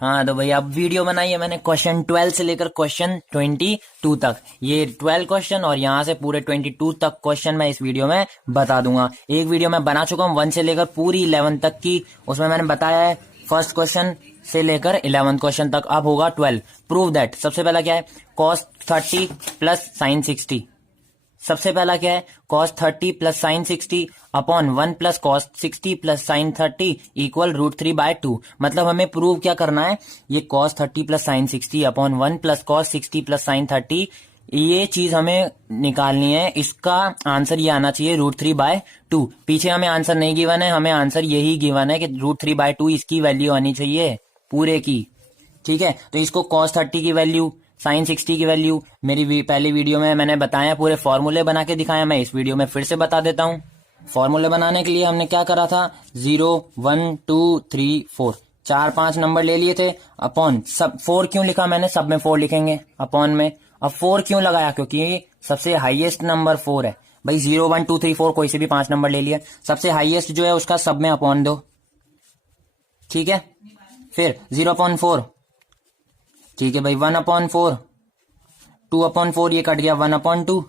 हाँ तो भाई अब वीडियो बनाई है मैंने क्वेश्चन 12 से लेकर क्वेश्चन 22 तक। ये 12 क्वेश्चन और यहाँ से पूरे 22 तक क्वेश्चन मैं इस वीडियो में बता दूंगा। एक वीडियो मैं बना चुका हूँ 1 से लेकर पूरी 11 तक की, उसमें मैंने बताया है फर्स्ट क्वेश्चन से लेकर 11 क्वेश्चन तक। अब होगा 12। Prove that. सबसे पहला क्या है, cos 30 प्लस साइन 60। सबसे पहला क्या है, cos 30 plus sign 60 upon 1 plus cos 60 plus sine 30 equal √3/2। मतलब हमें प्रूव क्या करना है, ये cos 30 plus sign 60 upon 1 plus cos 60 plus sine 30, ये चीज हमें निकालनी है। इसका आंसर ये आना चाहिए √3/2। पीछे हमें आंसर नहीं गिवन है, हमें आंसर यही गिवन है कि √3/2 इसकी वैल्यू आनी चाहिए पूरे की। ठीक है, तो इसको cos 30 की वैल्यू, साइन 60 की वैल्यू मेरी पहली वीडियो में मैंने बताया, पूरे फॉर्मूले बना के दिखाया। मैं इस वीडियो में फिर से बता देता हूँ। फॉर्मूले बनाने के लिए हमने क्या करा था, 0 1 2 3 4 4 5 नंबर ले लिए थे। अपॉन सब 4 क्यों लिखा मैंने, सब में 4 लिखेंगे अपॉन में। अब 4 क्यों लगाया, क्योंकि सबसे हाईएस्ट नंबर 4 है भाई। 0 1 2 3 4 कोई से भी 5 नंबर ले लिया, सबसे हाईएस्ट जो है उसका सब में अपॉन दो। ठीक है, फिर 0/4, ठीक है भाई, 1/4, 2/4 ये कट गया, 1/2,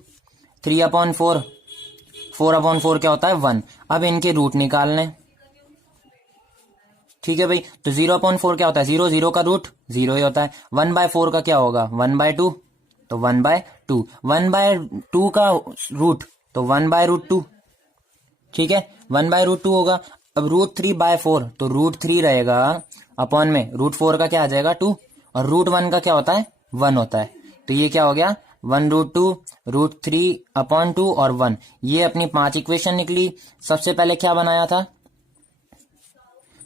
3/4, 4/4 क्या होता है 1। अब इनके रूट निकालने। ठीक है भाई, तो 0/4 क्या होता है, 0, 0 का रूट 0 ही होता है। 1/4 का क्या होगा, 1/2, तो 1/2। 1/2 का रूट तो 1/√2। ठीक है, 1/√2 होगा। अब √3/4 तो √3 रहेगा अपॉन में √4 का क्या आ जाएगा 2, और √1 का क्या होता है 1 होता है। तो ये क्या हो गया 1√2, √3/2 और 1। ये अपनी 5 इक्वेशन निकली। सबसे पहले क्या बनाया था,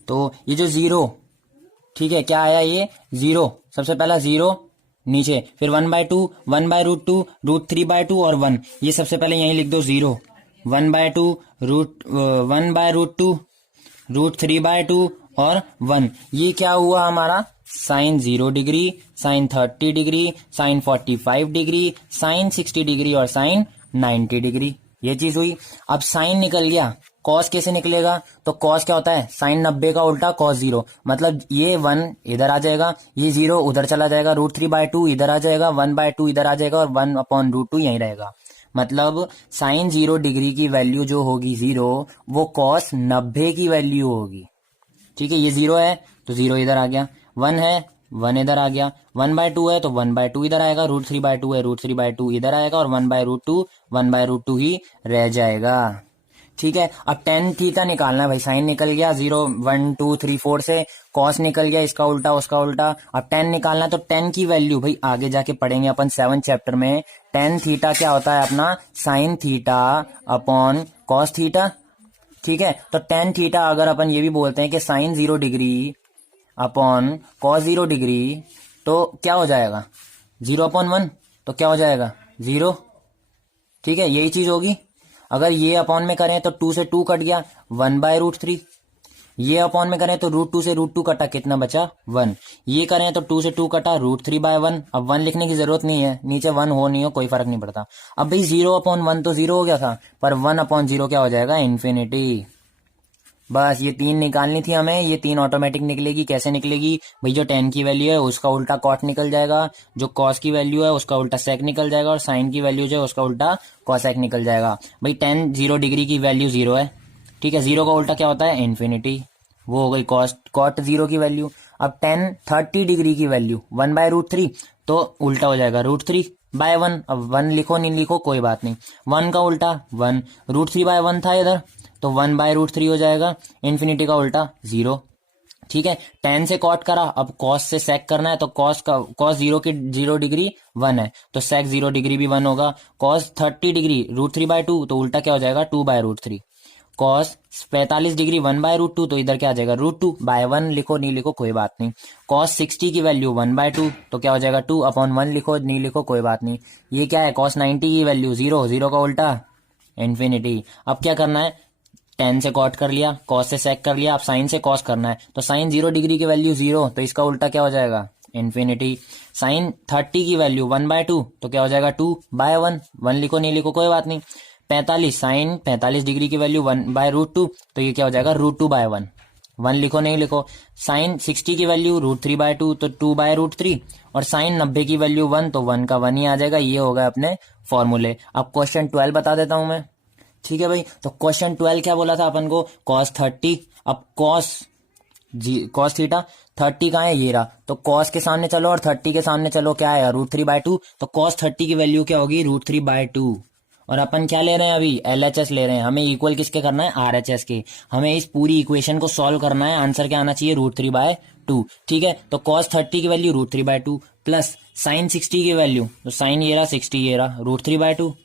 तो ये जो 0, ठीक है, क्या आया ये 0, सबसे पहला 0 नीचे, फिर 1/2, 1/√2, √3/2 और 1। ये सबसे पहले यहीं लिख दो 0, 1/2, 1/√2, √3/2 और 1। ये क्या हुआ हमारा, sine 0 degree, sine 30 degree, sine 45 degree, sine 60 degree और साइन 90 डिग्री। ये चीज हुई। अब साइन निकल गया, कॉस कैसे निकलेगा, तो कॉस क्या होता है, साइन 90 का उल्टा cos 0। मतलब ये 1 इधर आ जाएगा, ये 0 उधर चला जाएगा, √3/2 इधर आ जाएगा, 1/2 इधर आ जाएगा और 1/√2 यहीं रहेगा। मतलब साइन 0 डिग्री की वैल्यू जो होगी 0, वो cos 90 की वैल्यू होगी। ठीक है, ये 0 है तो 0 इधर आ गया, 1 है 1 इधर आ गया, 1/2 है तो 1/2 इधर आएगा, √3/2 है √3/2 इधर आएगा और 1/√2 ही रह जाएगा। ठीक है, अब tan थीटा निकालना है भाई। साइन निकल गया 0 1 2 3 4 से, कॉस निकल गया इसका उल्टा उसका उल्टा। अब tan निकालना है, तो tan की वैल्यू भाई आगे जाके पढ़ेंगे अपन 7 चैप्टर में। tan थीटा क्या होता है अपना, sine theta upon cos theta. ठीक है, तो tan थीटा अगर अपन ये भी बोलते हैं कि sine 0 degree upon cos 0 degree, तो क्या हो जाएगा 0/1, तो क्या हो जाएगा 0। ठीक है, यही चीज होगी। अगर ये अपॉन में करें तो 2 से 2 कट गया, 1/√3। ये अपॉन में करें तो √2 से √2 कटा, कितना बचा 1। ये करें तो 2 से 2 कटा, √3/1। अब 1 लिखने की जरूरत नहीं है, नीचे 1 हो नहीं हो कोई फर्क नहीं पड़ता। अब भाई 0/1 तो 0 हो गया था, पर 1/0 क्या हो जाएगा, इन्फिनिटी। बस ये 3 निकालनी थी हमें, ये 3 ऑटोमेटिक निकलेगी। कैसे निकलेगी भाई, जो tan की वैल्यू है उसका उल्टा cot निकल जाएगा, जो cos की वैल्यू है उसका उल्टा sec निकल जाएगा, और sin की वैल्यू जो है उसका उल्टा cosec निकल जाएगा। भाई tan 0 डिग्री की वैल्यू 0 है, ठीक है, 0 का उल्टा क्या होता है, इन्फिनिटी। वो हो गई cot 0 की वैल्यू। अब tan 30 डिग्री की वैल्यू 1/√3, तो उल्टा हो जाएगा √3/1। अब 1 लिखो नहीं लिखो कोई बात नहीं, 1 का उल्टा 1, √3/1 था इधर तो 1/√3 हो जाएगा, इन्फिनिटी का उल्टा 0। ठीक है, tan से cot करा, अब cos से sec करना है, तो cos 0 की 0 डिग्री 1 है तो sec 0 डिग्री भी 1 होगा। cos 30 डिग्री √3/2 तो उल्टा क्या हो जाएगा 2/√3। cos 45 डिग्री 1/√2 तो इधर क्या आ जाएगा √2/1। लिखो नहीं लिखो कोई बात नहीं। cos 60 की वैल्यू 1/2 तो क्या हो जाएगा 2/1। लिखो नहीं लिखो कोई बात नहीं। ये क्या है, cos 90 की वैल्यू 0, 0 का उल्टा इन्फिनिटी। अब क्या करना है, tan से cot कर लिया, cos से sec कर लिया, अब sin से cos करना है, तो sin 0 डिग्री की वैल्यू 0, तो इसका उल्टा क्या हो जाएगा इन्फिनिटी। sin 30 की वैल्यू 1/2 तो क्या हो जाएगा 2/1। 1 लिखो नहीं लिखो कोई बात नहीं। 45 sin 45 डिग्री की वैल्यू 1/√2 तो ये क्या हो जाएगा √2/1। 1 लिखो नहीं लिखो। साइन 60 की वैल्यू √3/2 तो 2/√3, और साइन 90 की वैल्यू 1 तो 1 का 1 ही आ जाएगा। ये होगा अपने फॉर्मूले। अब क्वेश्चन 12 बता देता हूं मैं। ठीक है भाई, तो क्वेश्चन 12 क्या बोला था अपन को, cos 30। अब cos थीटा 30 कहाँ है, ये रहा, तो cos के सामने चलो और 30 के सामने चलो, क्या आएगा √3/2, तो cos 30 की वैल्यू क्या होगी √3/2। और अपन क्या ले रहे हैं अभी, LHS ले रहे हैं। हमें इक्वल किसके करना है, RHS के। हमें इस पूरी इक्वेशन को सॉल्व करना है, आंसर क्या आना चाहिए √3/2। ठीक है, तो cos 30 की वैल्यू √3/2 प्लस साइन 60 की वैल्यू, तो साइन ये रहा 60 ये रहा √3/2,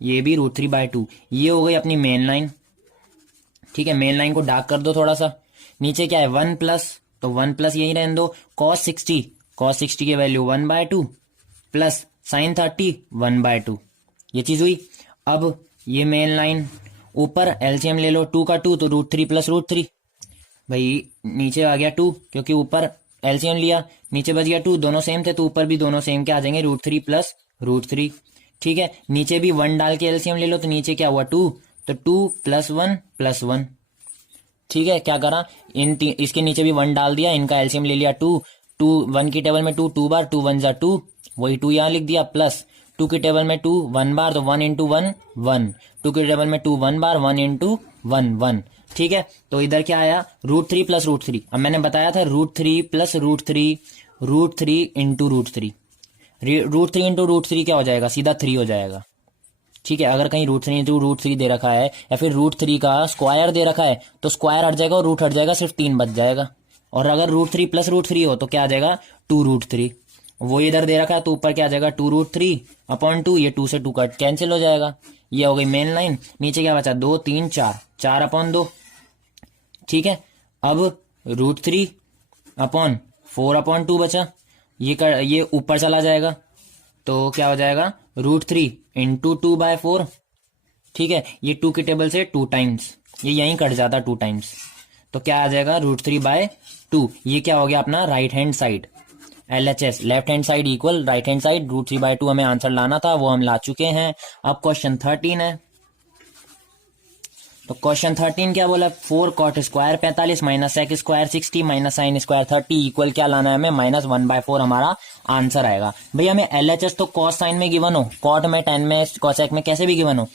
ये भी √3/2। ये हो गई अपनी मेन लाइन। ठीक है, मेन लाइन को डार्क कर दो थोड़ा सा। नीचे क्या है 1 प्लस, तो 1 प्लस यही रहने दो। cos 60 की वैल्यू 1/2 प्लस साइन 30 1/2। ये चीज हुई। अब ये मेन लाइन ऊपर एलसीएम ले लो, 2 का 2 तो √3 प्लस √3। भाई नीचे आ गया 2, क्योंकि ऊपर एलसीएम लिया, नीचे बच गया 2, दोनों सेम थे तो ऊपर भी दोनों सेम के आ जाएंगे, √3 प्लस √3। ठीक है, नीचे भी 1 डाल के एलसीएम ले लो, तो नीचे क्या हुआ 2, तो 2 प्लस 1 प्लस 1। ठीक है, क्या करा, इसके नीचे भी 1 डाल दिया, इनका एलसीएम ले लिया 2, 1 की टेबल में 2 बार, 2 1 जा 2, वही 2 यहाँ लिख दिया, प्लस 2 की टेबल में 2 1 बार, तो 1 इंटू 1 1, 2 की टेबल में 2 1 बार, 1 इंटू 1 1। ठीक है, तो इधर क्या आया √3 प्लस √3। अब मैंने बताया था √3 प्लस √3, √3 इंटू √3, √3 इंटू √3 क्या हो जाएगा, सीधा 3 हो जाएगा। ठीक है, अगर कहीं √3 इंटू √3 दे रखा है या फिर √3 का स्क्वायर दे रखा है, तो स्क्वायर हट जाएगा और रूट हट जाएगा, सिर्फ 3 बच जाएगा। और अगर √3 प्लस √3 हो तो क्या आ जाएगा 2√3। वो इधर दे रखा है तो ऊपर क्या आ जाएगा 2√3/2, ये 2 से 2 कट कैंसिल हो जाएगा। ये हो गई मेन लाइन। नीचे क्या बचा 2 3 4, 4/2। ठीक है, अब √3/4/2 बचा, ये ऊपर चला जाएगा, तो क्या हो जाएगा √3 इंटू 2/4। ठीक है, ये 2 की टेबल से 2 टाइम्स, ये यहीं कट जाता 2 टाइम्स, तो क्या आ जाएगा √3/2। ये क्या हो गया अपना right hand side, LHS left hand side equal right hand side. √3/2 हमें आंसर लाना था, वो हम ला चुके हैं। अब क्वेश्चन 13 है, तो क्वेश्चन 13 क्या बोला, 4 cot square 45 minus sec square 60 minus sine square 30 equal क्या लाना है हमें, -1/4 हमारा आंसर आएगा। भाई हमें LHS तो cos साइन में गिवन हो, cot में, tan में, cosec में कैसे भी गिवन हो।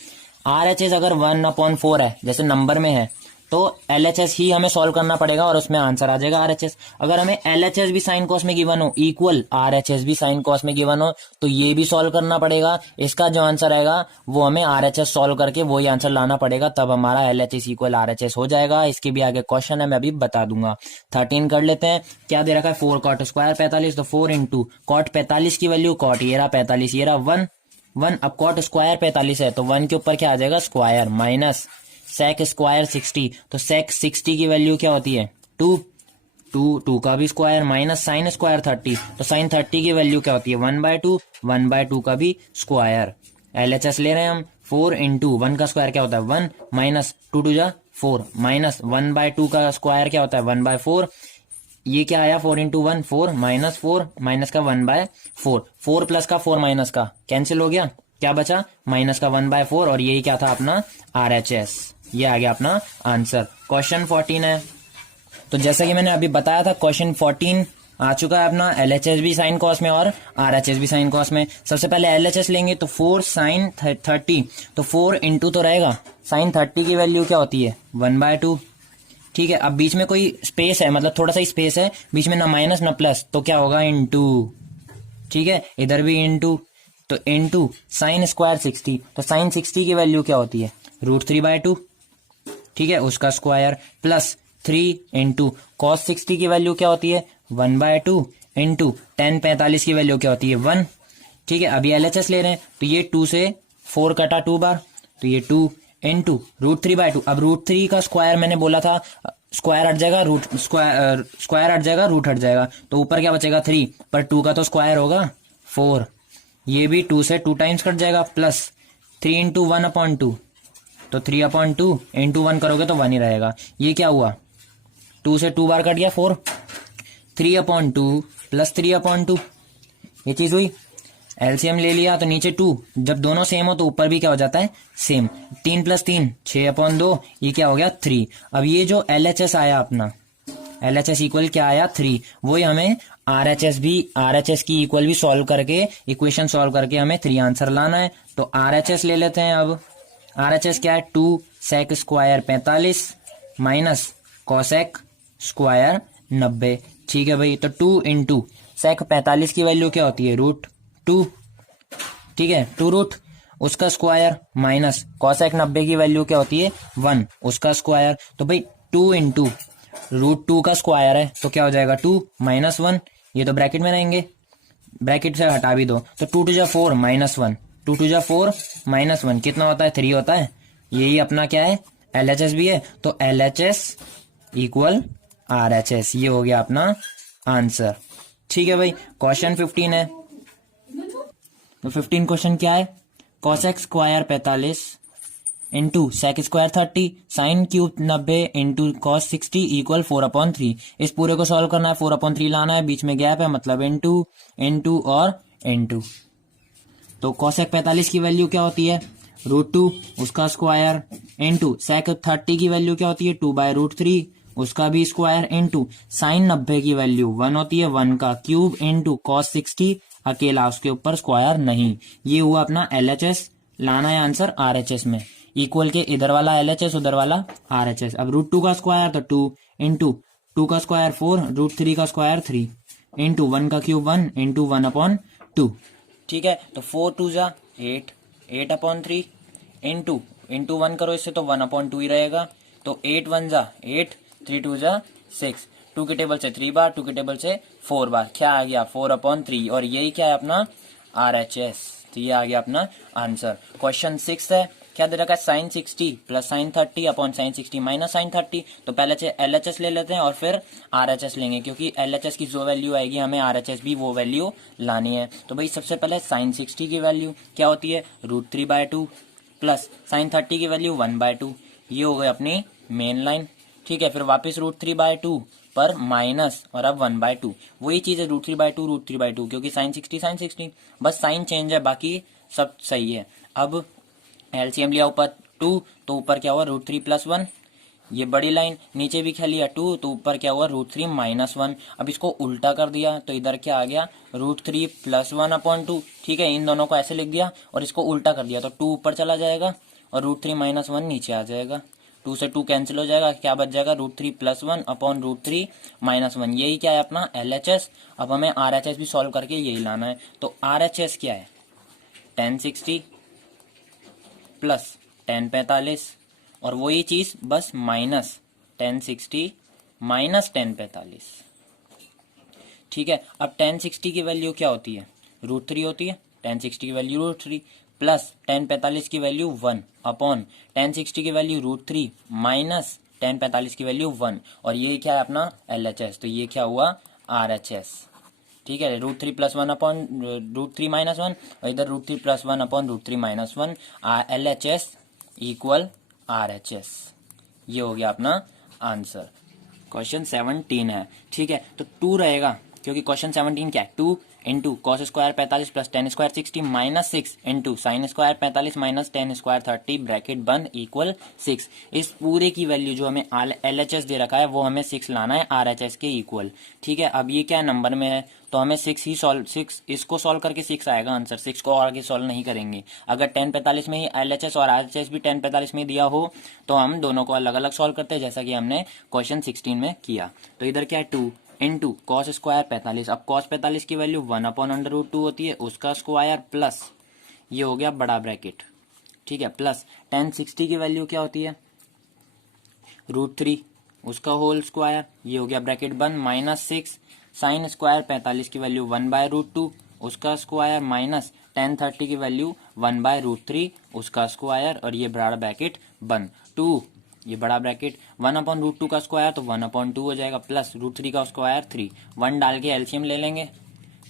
RHS अगर 1/4 है जैसे नंबर में है, तो LHS ही हमें सॉल्व करना पड़ेगा और उसमें आंसर आ जाएगा RHS। अगर हमें LHS भी साइन कॉस में गिवन हो इक्वल RHS भी साइन कॉस में गिवन हो, तो ये भी सॉल्व करना पड़ेगा। इसका जो आंसर आएगा वो हमें RHS सॉल्व करके वही आंसर लाना पड़ेगा, तब हमारा LHS इक्वल RHS हो जाएगा। इसके भी आगे क्वेश्चन है, मैं अभी बता दूंगा। 13 कर लेते हैं। क्या दे रखा है 4 cot स्क्वायर 45, तो 4 इंटू cot 45 की वैल्यू, cot ये रहा 45, ये रहा 1। अब cot स्क्वायर 45 है तो 1 के ऊपर क्या आ जाएगा स्क्वायर, माइनस sec स्क्वायर 60, तो sec 60 की वैल्यू क्या होती है 2 का भी स्क्वायर, माइनस साइन स्क्वायर 30, तो साइन 30 की वैल्यू क्या होती है 1/2 का भी स्क्वायर। LHS ले रहे हैं हम, 4 इंटू 1 का स्क्वायर क्या होता है 1, माइनस 2 2 जा 4, माइनस 1/2 का स्क्वायर क्या होता है 1/4। ये क्या आया 4 इंटू 1 4, माइनस 4, माइनस का 1/4, 4 प्लस का 4 माइनस का कैंसिल हो गया, क्या बचा माइनस का 1/4, और यही क्या था अपना RHS। ये आ गया अपना आंसर। क्वेश्चन 14 है, तो जैसा कि मैंने अभी बताया था क्वेश्चन 14 आ चुका है अपना, LHS भी साइन कॉस में और RHS भी साइन कॉस में। सबसे पहले LHS लेंगे तो 4 साइन 30, तो 4 इंटू तो रहेगा, साइन 30 की वैल्यू क्या होती है 1/2। ठीक है, अब बीच में कोई स्पेस है, मतलब थोड़ा सा स्पेस है बीच में, ना माइनस ना प्लस, तो क्या होगा इंटू। ठीक है, इधर भी इंटू, तो इंटू साइन स्क्वायर 60, तो साइन 60 की वैल्यू क्या होती है √3/2। ठीक है, उसका स्क्वायर, प्लस 3 इंटू कॉस 60 की वैल्यू क्या होती है 1/2 इंटू tan 45 की वैल्यू क्या होती है 1। ठीक है, अभी LHS ले रहे हैं तो ये 2 से 4 कटा 2 बार, तो ये 2 इंटू √3/2। अब √3 का स्क्वायर मैंने बोला था स्क्वायर हट जाएगा, स्क्वायर हट जाएगा, रूट हट जाएगा, तो ऊपर क्या बचेगा 3, पर 2 का तो स्क्वायर होगा 4, ये भी 2 से 2 टाइम्स कट जाएगा, प्लस 3 इंटू 1/2, तो 3/2 इंटू 1 करोगे तो 1 ही रहेगा। ये क्या हुआ 2 से 2 बार कट गया 4, 3/2 प्लस 3/2, ये चीज हुई। एलसीएम ले लिया तो नीचे 2, जब दोनों सेम हो तो ऊपर भी क्या हो जाता है, सेम। 3 + 3 6/2, ये क्या हो गया 3। अब ये जो LHS आया अपना, LHS इक्वल क्या आया 3, वही हमें RHS की इक्वल भी सॉल्व करके, इक्वेशन सॉल्व करके हमें 3 आंसर लाना है। तो RHS ले लेते हैं। अब RHS क्या है, 2 sec square 45 minus cosec square 90। ठीक है भाई, तो 2 इंटू sec 45 की वैल्यू क्या होती है, √2। ठीक है, 2 उसका स्क्वायर माइनस cosec 90 की वैल्यू क्या होती है, 1 उसका स्क्वायर। तो भाई 2 इंटू √2 का स्क्वायर है तो क्या हो जाएगा 2 माइनस 1, ये तो ब्रैकेट में रहेंगे, ब्रैकेट से हटा भी दो तो 2 × 4 -1, 2 × 4 -1 कितना होता है, 3 होता है। यही अपना क्या है, LHS भी है, तो LHS इक्वल RHS, ये हो गया अपना आंसर। ठीक है भाई, क्वेश्चन 15 है। तो 15 क्वेश्चन क्या है, cosec square 45 into sec square 30 sine cube 90 into cos 60 equal 4/3। इस पूरे को सॉल्व करना है, 4/3 लाना है, बीच में गैप है मतलब इंटू और इंटू। तो cosec 45 की वैल्यू क्या होती है, √2 उसका स्क्वायर इंटू सेक 30 की वैल्यू क्या होती है, 2/√3 उसका भी स्क्वायर इंटू साइन 90 की वैल्यू 1 होती है, 1 का क्यूब इंटू कॉस 60 अकेला, उसके ऊपर स्क्वायर नहीं। ये हुआ अपना LHS, लाना है आंसर RHS में। इक्वल के इधर वाला LHS उधर वाला RHS। अब √2 का स्क्वायर तो 2 इंटू 2 का स्क्वायर 4, √3 का स्क्वायर 3 इंटू 1 का क्यूब 1 इंटू 1/2। ठीक है, तो 4 2 जा 8, 8/3 इंटू 1 करो इससे तो 1/2 ही रहेगा। तो 8 1 जा 8, 3 2 जा 6, 2 के टेबल से 3 बार, 2 के टेबल से 4 बार, क्या आ गया 4/3। और यही क्या है अपना RHS, तो ये आ गया अपना आंसर। क्वेश्चन 6 है, क्या दे रखा है, sine 60 plus sine 30 upon sine 60 minus sine 30। तो पहले से LHS ले लेते हैं और फिर RHS लेंगे, क्योंकि LHS की जो वैल्यू आएगी हमें RHS भी वो वैल्यू लानी है। तो भाई सबसे पहले साइन 60 की वैल्यू क्या होती है, √3/2 प्लस साइन 30 की वैल्यू 1/2। ये हो गई अपनी मेन लाइन। ठीक है, फिर वापस √3/2 पर माइनस और अब 1/2, वही चीज है √3/2 क्योंकि साइन 60 बस साइन चेंज है, बाकी सब सही है। अब एलसीएम लिया ऊपर 2 तो ऊपर क्या हुआ √3 + 1, ये बड़ी लाइन, नीचे भी क्या लिया 2 तो ऊपर क्या हुआ √3 - 1। अब इसको उल्टा कर दिया तो इधर क्या आ गया √3 + 1/2। ठीक है, इन दोनों को ऐसे लिख दिया और इसको उल्टा कर दिया तो 2 ऊपर चला जाएगा और √3 - 1 नीचे आ जाएगा। 2 से 2 कैंसिल हो जाएगा, क्या बच जाएगा √3 + 1/√3 - 1। यही क्या है अपना LHS। अब हमें RHS भी सॉल्व करके यही लाना है। तो RHS क्या है, tan 60 प्लस tan 45 और वही चीज बस माइनस tan 60 माइनस tan 45। ठीक है, अब tan 60 की वैल्यू क्या होती है, √3 होती है, tan 60 की वैल्यू √3 प्लस tan 45 की वैल्यू 1 अपॉन tan 60 की वैल्यू √3 माइनस tan 45 की वैल्यू 1। और ये क्या है अपना LHS, तो ये क्या हुआ RHS। ठीक है, √3 + 1 अपॉन √3 - 1 और इधर √3 + 1 अपॉन √3 - 1, LHS इक्वल RHS। ये हो गया अपना आंसर। क्वेश्चन 17 है। ठीक है, तो 2 रहेगा क्योंकि क्वेश्चन 17 क्या है, 2 into cos square 45 plus ten square 60 minus 6 into sine square 45 minus ten square 30 bracket बंद इक्वल 6। इस पूरे की वैल्यू जो हमें LHS दे रखा है वो हमें 6 लाना है RHS के इक्वल। ठीक है, अब ये क्या नंबर में है तो हमें 6 इसको सॉल्व करके 6 आएगा आंसर, 6 को और आगे सॉल्व नहीं करेंगे। अगर 1045 में ही LHS और RHS भी 1045 में दिया हो तो हम दोनों को अलग अलग सॉल्व करते हैं, जैसा कि हमने क्वेश्चन 16 में किया। तो इधर क्या है 2 इंटू कॉस स्क्वायर 45, अब कॉस 45 की वैल्यू 1/√2 होती है, उसका स्क्वायर प्लस ये हो गया बड़ा ब्रैकेट। ठीक है, प्लस tan 60 की वैल्यू क्या होती है √3 उसका होल स्क्वायर, ये हो गया ब्रैकेट बंद माइनस 6 साइन स्क्वायर 45 की वैल्यू 1/√2 उसका स्क्वायर माइनस tan 30 की वैल्यू 1/√3 उसका स्क्वायर और ये बड़ा ब्रैकेट बंद 2, ये बड़ा ब्रैकेट 1/√2 का स्क्वायर तो 1/2 हो जाएगा प्लस √3 का स्क्वायर 3, 1 डाल के एलसीएम ले लेंगे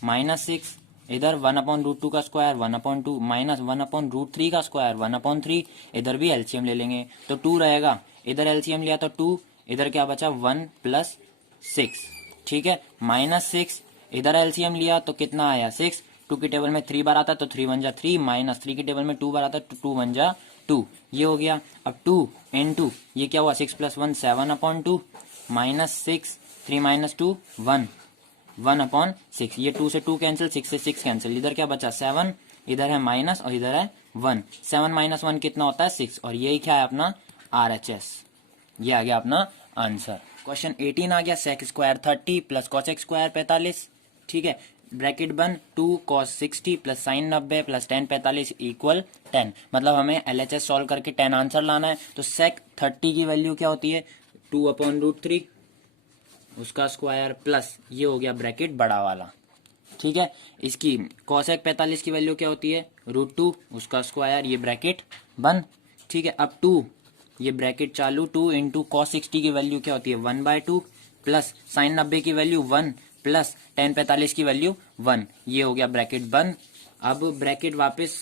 माइनस 6, इधर 1/√2 का स्क्वायर 1/2 माइनस 1/√3 का स्क्वायर 1/3, इधर भी एलसीएम ले लेंगे तो 2 रहेगा, इधर एलसीएम लिया तो 2, इधर क्या बचा 1 + 6। ठीक है, -6, इधर एलसीएम लिया तो कितना आया 6, टू की टेबल में 3 बार आता है तो 3 वन जा 3, माइनस 3 की टेबल में 2 बार आता है तो 2 वन जा 2, ये हो गया। अब 2 इंटू ये क्या हुआ 6 + 1 7/2 माइनस 6 3 - 2 1 1/6, ये 2 से 2 कैंसिल, 6 से 6 कैंसिल, इधर क्या बचा 7, इधर है माइनस और इधर है 1, 7 - 1 कितना होता है 6, और यही क्या है अपना RHS, ये आ गया अपना आंसर। क्वेश्चन 18 आ गया, sec square 30 plus cosec square 45, ठीक है, ब्रैकेट बन 2 cos 60 plus sin 90 plus tan 45 equal 10, मतलब हमें LHS सॉल्व करके 10 आंसर लाना है। तो sec 30 की वैल्यू क्या होती है 2/√3 उसका स्क्वायर प्लस ये हो गया ब्रैकेट बड़ा वाला, ठीक है। इसकी cosec 45 की वैल्यू क्या होती है √2 उसका स्क्वायर, ये ब्रैकेट बंद, ठीक है। अब 2 ये ब्रैकेट चालू 2 इंटू cos 60 की वैल्यू क्या होती है 1/2 प्लस sin 90 की वैल्यू 1 प्लस tan 45 की वैल्यू 1, ये हो गया ब्रैकेट बंद। अब ब्रैकेट वापस,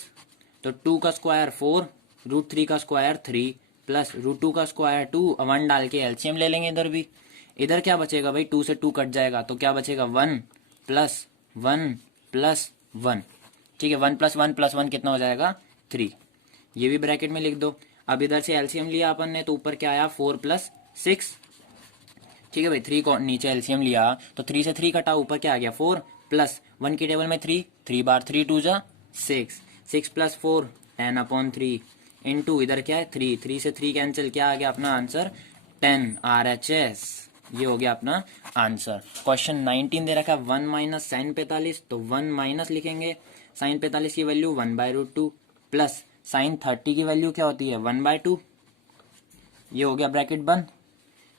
तो 2 का स्क्वायर 4, √3 का स्क्वायर 3 प्लस √2 का स्क्वायर 2, 1 डाल के एलसीएम ले लेंगे इधर भी। इधर क्या बचेगा भाई 2 से 2 कट जाएगा तो क्या बचेगा 1 प्लस 1 प्लस 1, ठीक है। 1 + 1 + 1 कितना हो जाएगा 3, ये भी ब्रैकेट में लिख दो। अब इधर से एलसीएम लिया अपन ने तो ऊपर क्या आया 4 + 6, ठीक है भाई 3 को नीचे एलसीएम लिया तो 3 से 3 कटा, ऊपर क्या आ गया 4 प्लस 1 की टेबल में 3 बार 3 2 जा 6, 6 + 4 10/3 इंटू इधर क्या है 3 से 3 कैंसिल, क्या आ गया अपना आंसर 10 RHS, ये हो गया अपना आंसर। क्वेश्चन 19 दे रखा है 1 - sin 45, तो 1 माइनस लिखेंगे, sin 45 की वैल्यू 1/√2 प्लस sin 30 की वैल्यू क्या होती है 1/2, ये हो गया ब्रैकेट बंद,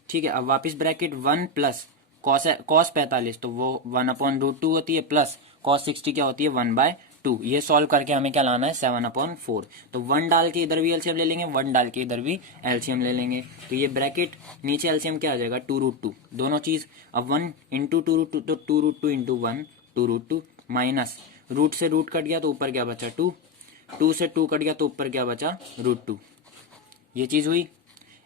ठीक है। अब वापस ब्रैकेट 1 प्लस cos 45 तो वो 1/√2 होती है प्लस cos 60 क्या होती है 1/2, ये सॉल्व करके हमें क्या लाना है 7/4, तो 1 डाल के इधर भी एलसीएम ले लेंगे, 1 डाल के इधर भी एलसीएम ले लेंगे, तो ये ब्रैकेट नीचे एलसीएम क्या आ जाएगा 2√2 दोनों चीज। अब 1 इंटू 2√2 तो 2√2 इंटू 1 2√2 माइनस रूट से रूट कट गया तो ऊपर क्या बचा 2, 2 से 2 कट गया तो ऊपर क्या बचा √2, ये चीज हुई।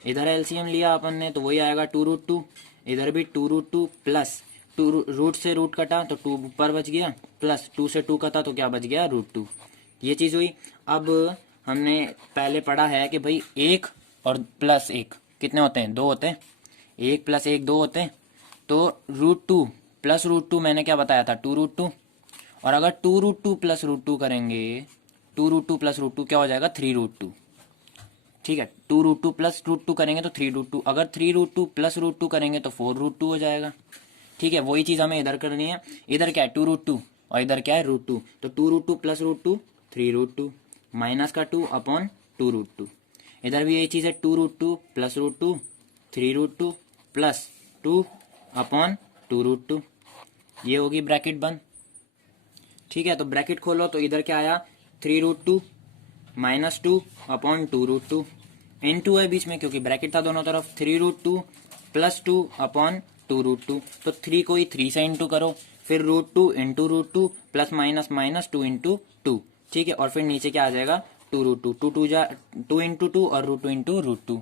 इधर एलसीएम लिया अपन ने तो वही आएगा 2√2, इधर भी 2√2 प्लस 2 रूट से रूट कटा तो 2 ऊपर बच गया प्लस 2 से 2 कटा तो क्या बच गया √2, ये चीज हुई। अब हमने पहले पढ़ा है कि भाई 1 और प्लस 1 कितने होते हैं 2 होते हैं, 1 + 1 2 होते हैं, तो √2 प्लस √2 मैंने क्या बताया था 2√2, और अगर 2√2 प्लस √2 करेंगे 2√2 प्लस √2 क्या हो जाएगा 3√2, ठीक है। 2√2 प्लस √2 करेंगे तो 3√2, अगर 3√2 प्लस √2 करेंगे तो 4√2 हो जाएगा, ठीक है। वही चीज हमें इधर करनी है, इधर क्या है 2√2 और इधर क्या है √2, तो 2√2 प्लस √2 3√2 माइनस का 2/2√2, इधर भी यही चीज है 2√2 प्लस √2 3√2 प्लस 2/2√2, ये होगी ब्रैकेट बंद, ठीक है। तो ब्रैकेट खोलो तो इधर क्या आया 3√2 माइनस 2/2√2 इनटू है बीच में क्योंकि ब्रैकेट था दोनों तरफ, 3√2 प्लस 2/2√2, तो 3 को ही 3 से इंटू करो, फिर √2 into √2 plus minus minus 2 into 2, ठीक है। और फिर नीचे क्या आ जाएगा 2√2 2 इंटू 2 और √2 इंटू √2,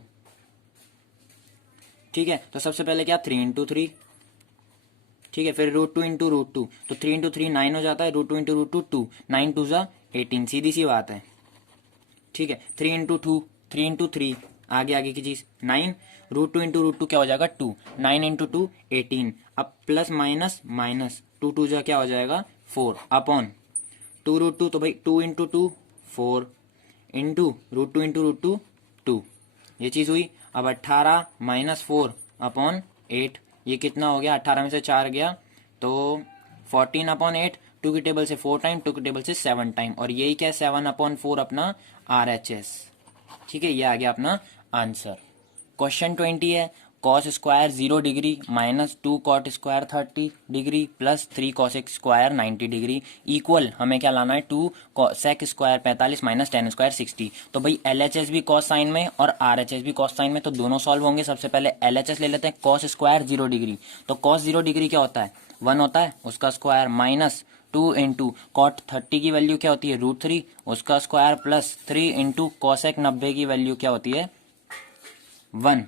ठीक है। तो सबसे पहले क्या 3 इंटू 3, ठीक है, फिर √2 इंटू √2, तो 3 इंटू 3 9 हो जाता है, √2 इंटू √2 2, 9 2 जा 18, सीधी सी बात है, ठीक है। 3 इंटू 2 3 इंटू 3 आगे की चीज 9, √2 इंटू √2 क्या हो जाएगा 2, 9 इंटू 2 18, अब प्लस माइनस माइनस 2 2 जा क्या हो जाएगा 4 अपॉन 2√2, तो भाई 2 इंटू 2 4 इंटू √2 इंटू √2 2, ये चीज हुई। अब 18 माइनस 4 अपॉन 8, ये कितना हो गया 18 में से 4 गया तो 14/8, 2 की टेबल से 4 टाइम 2 की टेबल से 7 टाइम, और यही क्या है 7/4 अपना RHS, ठीक है, ये आ गया अपना आंसर। क्वेश्चन 20 है cos square 0 degree minus 2 cot square 30 degree plus 3 cosec square 90 degree equal हमें क्या लाना है 2 sec square 45 minus tan square 60। तो भाई LHS भी cos साइन में और RHS भी cos साइन में, तो दोनों सॉल्व होंगे। सबसे पहले LHS ले लेते हैं, cos स्क्वायर 0 डिग्री, तो cos 0 डिग्री क्या होता है 1 होता है उसका स्क्वायर माइनस 2 इंटू cot 30 की वैल्यू क्या होती है √3 उसका स्क्वायर प्लस 3 इंटू cosec 90 की वैल्यू क्या होती है 1,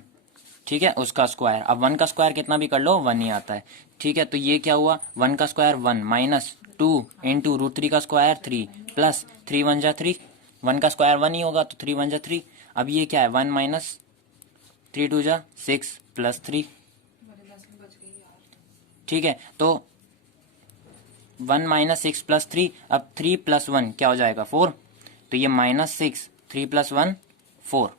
ठीक है, उसका स्क्वायर। अब 1 का स्क्वायर कितना भी कर लो 1 ही आता है। ठीक है, तो ये क्या हुआ, 1 का स्क्वायर 1 माइनस 2 इंटू √3 का स्क्वायर 3 प्लस 3 1 जा 3, 1 का स्क्वायर 1 ही होगा तो 3 1 जा 3। अब ये क्या है, 1 माइनस 3 2 जा 6 प्लस 3। ठीक है, तो 1 माइनस 6 प्लस 3, अब 3 प्लस 1 क्या हो जाएगा 4, तो ये -6 3 प्लस 1 4,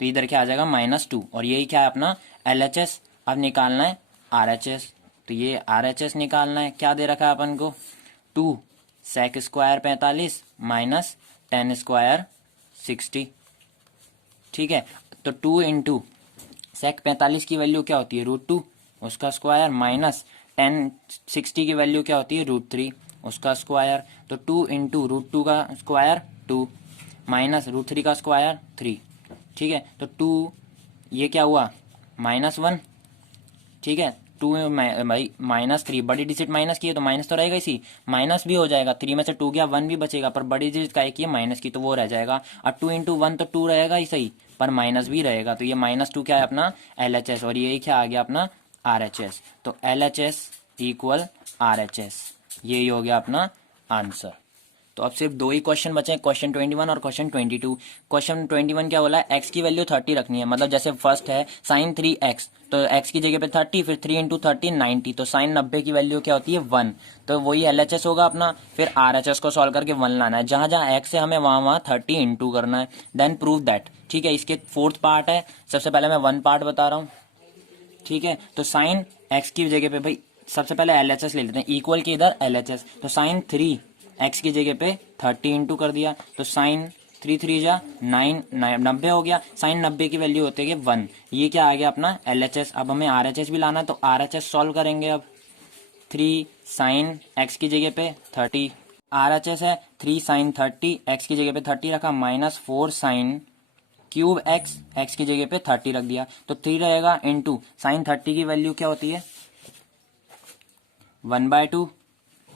तो इधर क्या आ जाएगा -2, और यही क्या है अपना LHS। अब निकालना है RHS, तो ये RHS निकालना है। क्या दे रखा है अपन को, 2 sec स्क्वायर 45 माइनस 10 स्क्वायर 60। ठीक है, तो 2 इंटू sec 45 की वैल्यू क्या होती है √2 उसका स्क्वायर, माइनस 10 60 की वैल्यू क्या होती है √3 उसका स्क्वायर। तो 2 इंटू √2 का स्क्वायर 2 माइनस √3 का स्क्वायर 3। ठीक है, तो 2 ये क्या हुआ -1। ठीक है, 2 भाई -3, बड़ी डिजिट माइनस की है तो माइनस तो रहेगा इसी, माइनस भी हो जाएगा, 3 में से 2 गया 1 भी बचेगा, पर बड़ी डिजिट का एक ही है माइनस की तो वो रह जाएगा। और 2 इंटू 1 तो 2 रहेगा ही सही, पर माइनस भी रहेगा, तो ये -2 क्या है अपना LHS, और यही क्या आ गया अपना RHS। तो LHS इक्वल RHS, यही हो गया अपना आंसर। तो अब सिर्फ 2 ही क्वेश्चन बचे हैं, क्वेश्चन 21 और क्वेश्चन 22। क्वेश्चन 21 क्या बोला है, x की वैल्यू 30 रखनी है, मतलब जैसे फर्स्ट है sin 3x, तो x की जगह पे 30, फिर 3 इंटू 30 90, तो sin 90 की वैल्यू क्या होती है 1, तो वही LHS होगा अपना। फिर RHS को सॉल्व करके 1 लाना है, जहां जहां x है हमें वहां वहां 30 इंटू करना है, देन प्रूव दैट। ठीक है, इसके 4th पार्ट है, सबसे पहले मैं 1 पार्ट बता रहा हूँ। ठीक है, तो साइन x की जगह पे भाई सबसे पहले LHS ले लेते हैं, इक्वल के इधर LHS, तो साइन 3x की जगह पे 30 इंटू कर दिया, तो साइन 3 3 जा 9 90 हो गया, साइन 90 की वैल्यू होती है 1, ये क्या आ गया अपना LHS। अब हमें RHS भी लाना है, तो RHS सॉल्व करेंगे। अब 3 साइन x की जगह पे 30, RHS है 3 साइन 30, x की जगह पे 30 रखा, माइनस 4 साइन क्यूब x की जगह पे 30 रख दिया, तो 3 रहेगा इंटू साइन 30 की वैल्यू क्या होती है 1/2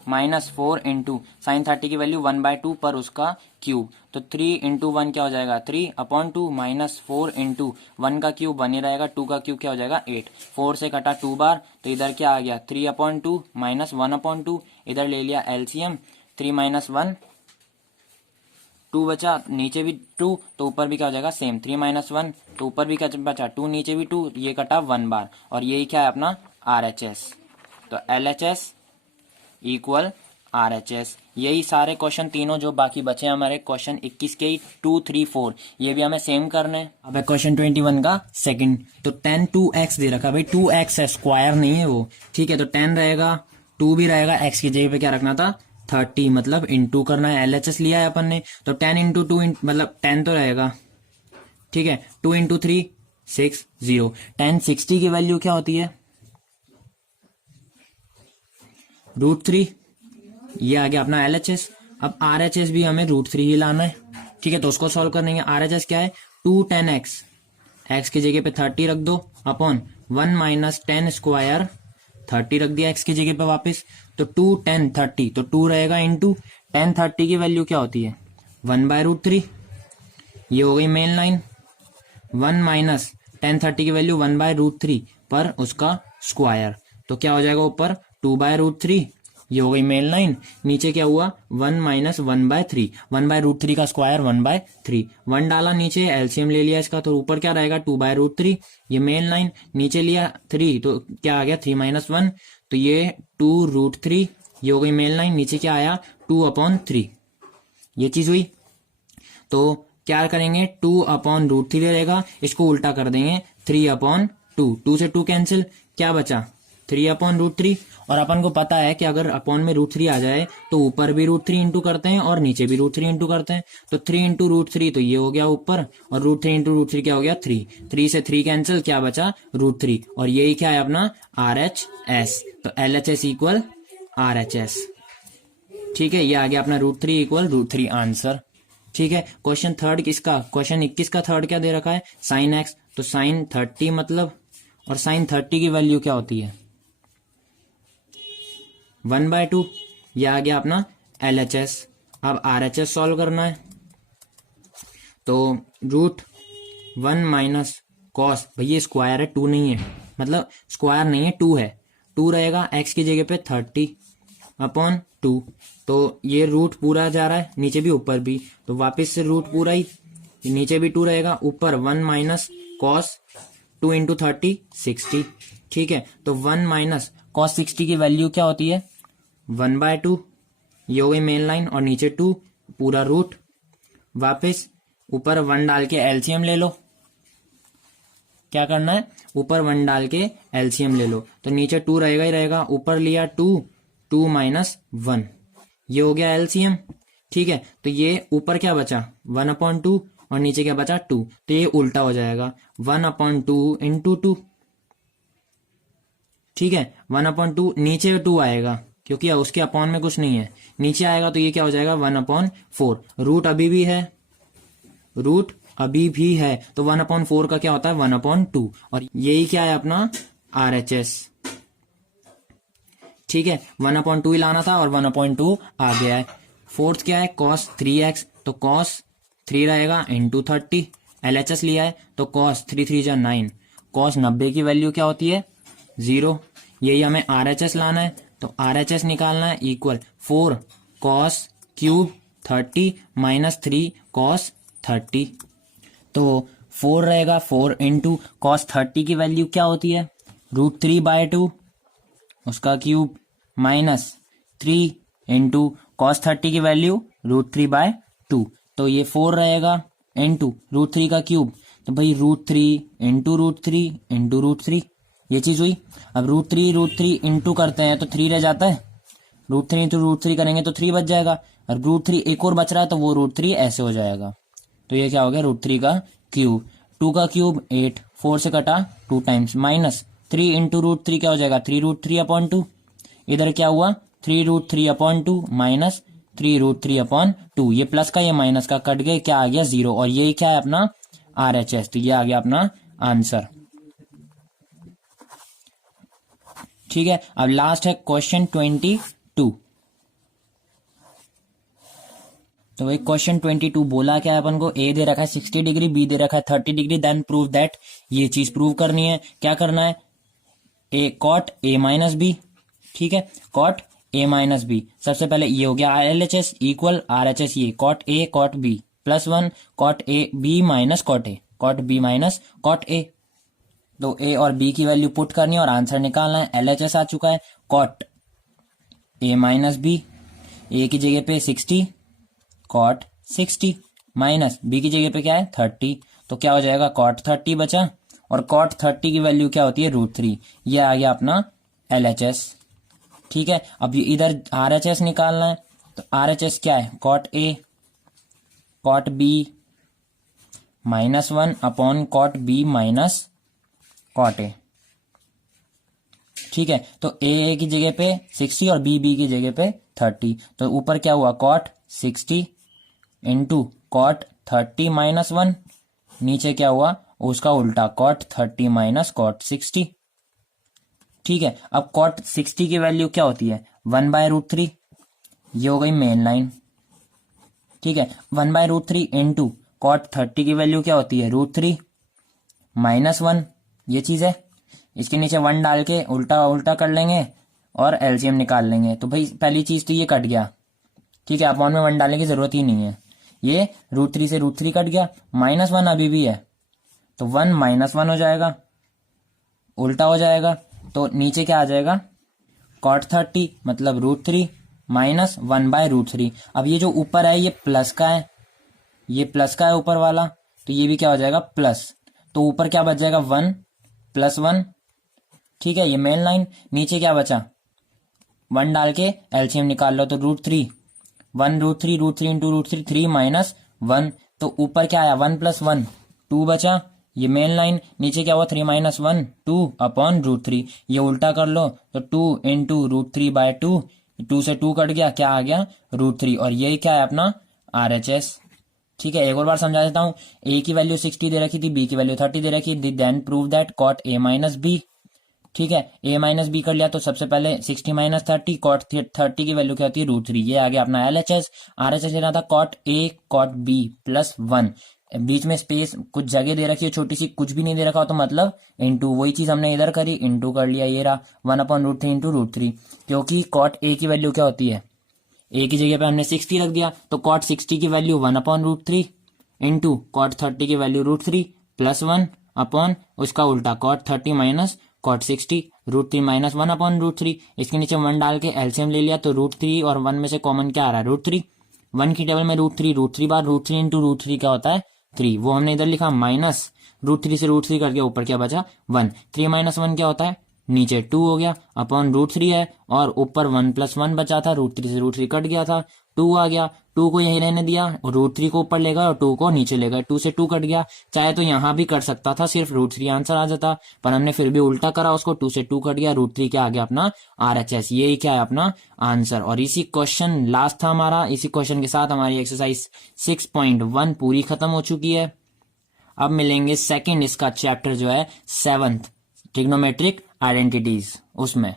माइनस 4 इंटू साइन 30 की वैल्यू 1/2 पर उसका क्यूब, तो 3 इंटू 1 क्या हो जाएगा 3/2 माइनस 4 इंटू 1 का क्यूब 1 ही रहेगा, 2 का क्यूब क्या हो जाएगा 8, 4 से कटा 2 बार, तो इधर क्या आ गया 3/2 माइनस 1/2, इधर ले लिया LCM, 3 माइनस 1 2 बचा, नीचे भी 2 तो ऊपर भी क्या हो जाएगा सेम, 3 माइनस 1 तो ऊपर भी क्या बचा 2, नीचे भी 2, ये कटा 1 बार, और यही क्या है अपना RHS। तो LHS इक्वल RHS। यही सारे क्वेश्चन तीनों जो बाकी बचे हमारे क्वेश्चन 21 के 2 3 4, ये भी हमें सेम करने हैं। अब है क्वेश्चन 21 का सेकंड, तो 10 2x दे रखा, भाई 2x है, स्क्वायर नहीं है वो। ठीक है, तो 10 रहेगा, 2 भी रहेगा, x की जगह पे क्या रखना था 30, मतलब इंटू करना है, LHS लिया है अपन ने, तो 10 इंटू 2 मतलब 10 तो रहेगा। ठीक है, 2 इंटू 3 6 0, 10 60 की वैल्यू क्या होती है √3, ये आ गया अपना LHS। अब RHS भी हमें √3 ही लाना है। ठीक है, तो उसको सॉल्व करेंगे। RHS क्या है 2 10x, x की जगह पे 30 रख दो, अपॉन 1 माइनस 10 स्क्वायर 30 रख दिया x की जगह पे वापस, तो 2 10 30, तो 2 रहेगा इंटू 10 30 की वैल्यू क्या होती है 1/√3, ये हो गई मेन लाइन, 1 माइनस 10 30 की वैल्यू 1/√3 पर उसका स्क्वायर, तो क्या हो जाएगा ऊपर 2/√3, ये हो गई मेन लाइन, नीचे क्या हुआ 1 माइनस 1/3, 1/√3 का स्क्वायर 1/3, 1 डाला नीचे, LCM ले लिया इसका, तो ऊपर क्या रहेगा 2/√3, ये मेन लाइन, नीचे लिया 3 तो क्या आ गया 3 माइनस 1, तो ये 2√3, ये हो गई मेन लाइन, नीचे क्या आया 2/3, ये चीज हुई। तो क्या करेंगे 2/√3 रहेगा, इसको उल्टा कर देंगे 3/2, 2 से 2 कैंसिल, क्या बचा 3/√3, और अपन को पता है कि अगर अपॉन में √3 आ जाए तो ऊपर भी √3 इंटू करते हैं और नीचे भी √3 इंटू करते हैं, तो 3 इंटू √3 तो ये हो गया ऊपर, और √3 इंटू √3 क्या हो गया 3, 3 से 3 कैंसिल, क्या बचा √3, और यही क्या है अपना RHS। तो LHS इक्वल RHS। ठीक है, ये आ गया अपना √3 इक्वल √3 आंसर। ठीक है, क्वेश्चन थर्ड किसका, क्वेश्चन 21 का थर्ड क्या दे रखा है sin x, तो sin 30 मतलब, और sin 30 की वैल्यू क्या होती है 1/2, ये आ गया अपना LHS। अब RHS सॉल्व करना है, तो √1 माइनस कॉस, भाई ये स्क्वायर है, 2 नहीं है, मतलब स्क्वायर नहीं है, 2 है, 2 रहेगा x की जगह पे 30/2। तो ये रूट पूरा जा रहा है, नीचे भी ऊपर भी, तो वापस से रूट पूरा ही, नीचे भी 2 रहेगा, ऊपर 1 माइनस कॉस 2 इंटू 30 60। ठीक है, तो 1 माइनस कॉस 60 की वैल्यू क्या होती है 1/2, ये हो गई मेन लाइन, और नीचे 2 पूरा रूट, वापस ऊपर 1 डाल के एलसीएम ले लो। क्या करना है, ऊपर 1 डाल के एलसीएम ले लो, तो नीचे 2 रहेगा ही रहेगा, ऊपर लिया 2, 2 माइनस 1, ये हो गया एलसीएम। ठीक है, तो ये ऊपर क्या बचा 1/2 और नीचे क्या बचा 2, तो ये उल्टा हो जाएगा 1/2 इंटू 2। ठीक है, 1/2 नीचे 2 आएगा क्योंकि उसके अपॉन में कुछ नहीं है, नीचे आएगा तो ये क्या हो जाएगा 1/4। रूट अभी भी है, रूट अभी भी है, तो 1/4 का क्या होता है 1/2, और यही क्या है अपना RHS। ठीक है, 1/2 ही लाना था और 1/2 आ गया है। फोर्थ क्या है cos 3x, तो cos 3 रहेगा इंटू 30, LHS लिया है तो cos 3 3 जा 9, cos 90 की वैल्यू क्या होती है 0, यही हमें RHS लाना है, तो RHS निकालना है equal 4 cos cube 30 minus 3 cos 30, तो 4 रहेगा 4 इंटू cos 30 की वैल्यू क्या होती है √3/2 उसका क्यूब माइनस 3 इंटू cos 30 की वैल्यू √3/2, तो ये 4 रहेगा इंटू √3 का क्यूब, तो भाई √3 इंटू √3 इंटू √3, ये चीज हुई। अब √3 इंटू करते हैं तो 3 रह जाता है, √3 इंटू √3 करेंगे तो 3 बच जाएगा, और √3 एक और बच रहा है तो वो √3 ऐसे हो जाएगा, तो ये क्या हो गया √3 का क्यूब, 2 का क्यूब 8, 4 से कटा 2 टाइम्स, माइनस 3 इंटू √3 क्या हो जाएगा 3√3/2, इधर क्या हुआ 3√3/2 माइनस 3√3/2, ये प्लस का ये माइनस का कट गए, क्या आ गया 0, और ये क्या है अपना RHS, तो ये आ गया अपना आंसर। ठीक है, अब लास्ट है क्वेश्चन 22, तो भाई क्वेश्चन 22 बोला क्या है अपन को, ए दे रखा है 60 डिग्री, बी दे रखा है 30 डिग्री, देन प्रूव दैट, ये चीज प्रूव करनी है। क्या करना है ए कॉट ए माइनस बी, ठीक है कॉट ए माइनस बी, सबसे पहले ये हो गया LHS इक्वल RHS, ये cot A cot B +1 cot A B minus cot A, cot B minus cot A, तो ए और बी की वैल्यू पुट करनी है और आंसर निकालना है। LHS आ चुका है कॉट ए माइनस बी, ए की जगह पे 60 कॉट 60 माइनस बी की जगह पे क्या है 30, तो क्या हो जाएगा कॉट 30 बचा, और कॉट 30 की वैल्यू क्या होती है √3, ये आ गया अपना LHS। ठीक है, अब इधर RHS निकालना है, तो RHS क्या है cot A cot B -1 upon cot B minus cot A. ठीक है, तो ए की जगह पे 60 और बी की जगह पे 30, तो ऊपर क्या हुआ कॉट 60 इंटू कॉट 30 -1, नीचे क्या हुआ उसका उल्टा कॉट 30 माइनस कॉट 60। ठीक है, अब कॉट 60 की वैल्यू क्या होती है 1/√3, ये हो गई मेन लाइन। ठीक है, 1/√3 इंटू कॉट 30 की वैल्यू क्या होती है √3 -1, ये चीज है, इसके नीचे 1 डाल के उल्टा उल्टा कर लेंगे और एलसीएम निकाल लेंगे, तो भाई पहली चीज तो ये कट गया। ठीक है, अपॉन में 1 डालने की जरूरत ही नहीं है, ये √3 से √3 कट गया, -1 अभी भी है तो 1 -1 हो जाएगा, उल्टा हो जाएगा, तो नीचे क्या आ जाएगा कॉट 30 मतलब √3 माइनस 1/√3। अब ये जो ऊपर है ये प्लस का है, ये प्लस का है ऊपर वाला, तो ये भी क्या हो जाएगा प्लस, तो ऊपर क्या बच जाएगा 1 + 1। ठीक है, ये मेन लाइन, नीचे क्या बचा 1 डाल के एलसीएम निकाल लो, तो √3 1 √3 इंटू √3 3 -1, तो ऊपर क्या आया 1 + 1 2 बचा, ये मेन लाइन, नीचे क्या हुआ 3 - 1 2 अपॉन √3, ये उल्टा कर लो तो 2 इंटू √3/2, 2 से 2 कट गया, क्या आ गया √3, और यही क्या है अपना RHS। ठीक है, एक और बार समझा देता हूँ, ए की वैल्यू 60 दे रखी थी, बी की वैल्यू 30 दे रखी थी, then prove that cot A minus B. ठीक है, ए माइनस बी कर लिया, तो सबसे पहले 60 - 30 कॉट 30 की वैल्यू क्या होती है √3, ये आ गया अपना LHS। RHS लेना था कॉट ए कॉट बी +1, बीच में स्पेस कुछ जगह दे रखी है छोटी सी, कुछ भी नहीं दे रखा हो तो मतलब इंटू, वही चीज हमने इधर करी, इंटू कर लिया, ये रहा 1/√3 इंटू √3। क्योंकि कॉट ए की वैल्यू क्या होती है, ए की जगह पे हमने 60 रख दिया, तो कॉट 60 की वैल्यू 1/√3 इंटू कॉट 30 की वैल्यू √3 प्लस 1 अपॉन उसका उल्टा कॉट 30 माइनस कॉट 60 √3 माइनस 1/√3। इसके नीचे 1 डाल के एलसीएम ले लिया, तो √3 और 1 में से कॉमन क्या आ रहा है, √3। 1 की टेबल में √3 बार √3 इंटू √3 क्या होता है 3, वो हमने इधर लिखा, माइनस √3 से √3 कर दिया, ऊपर क्या बचा 1, 3 माइनस 1 क्या होता है, नीचे 2 हो गया, अपॉन √3 है, और ऊपर 1 प्लस 1 बचा था, √3 से √3 कट गया था, 2 आ गया, 2 को यही रहने दिया और √3 को ऊपर ले गए और 2 को नीचे ले गए, 2 से 2 कट गया। चाहे तो यहां भी कर सकता था, सिर्फ √3 आंसर आ जाता, पर हमने फिर भी उल्टा करा उसको, 2 से 2 कट गया, √3 क्या आ गया अपना RHS, यही क्या है अपना आंसर। और इसी क्वेश्चन लास्ट था हमारा, इसी क्वेश्चन के साथ हमारी एक्सरसाइज 6.1 पूरी खत्म हो चुकी है। अब मिलेंगे सेकंड इसका चैप्टर जो है 7th ट्रिग्नोमेट्रिक आइडेंटिटीज, उसमें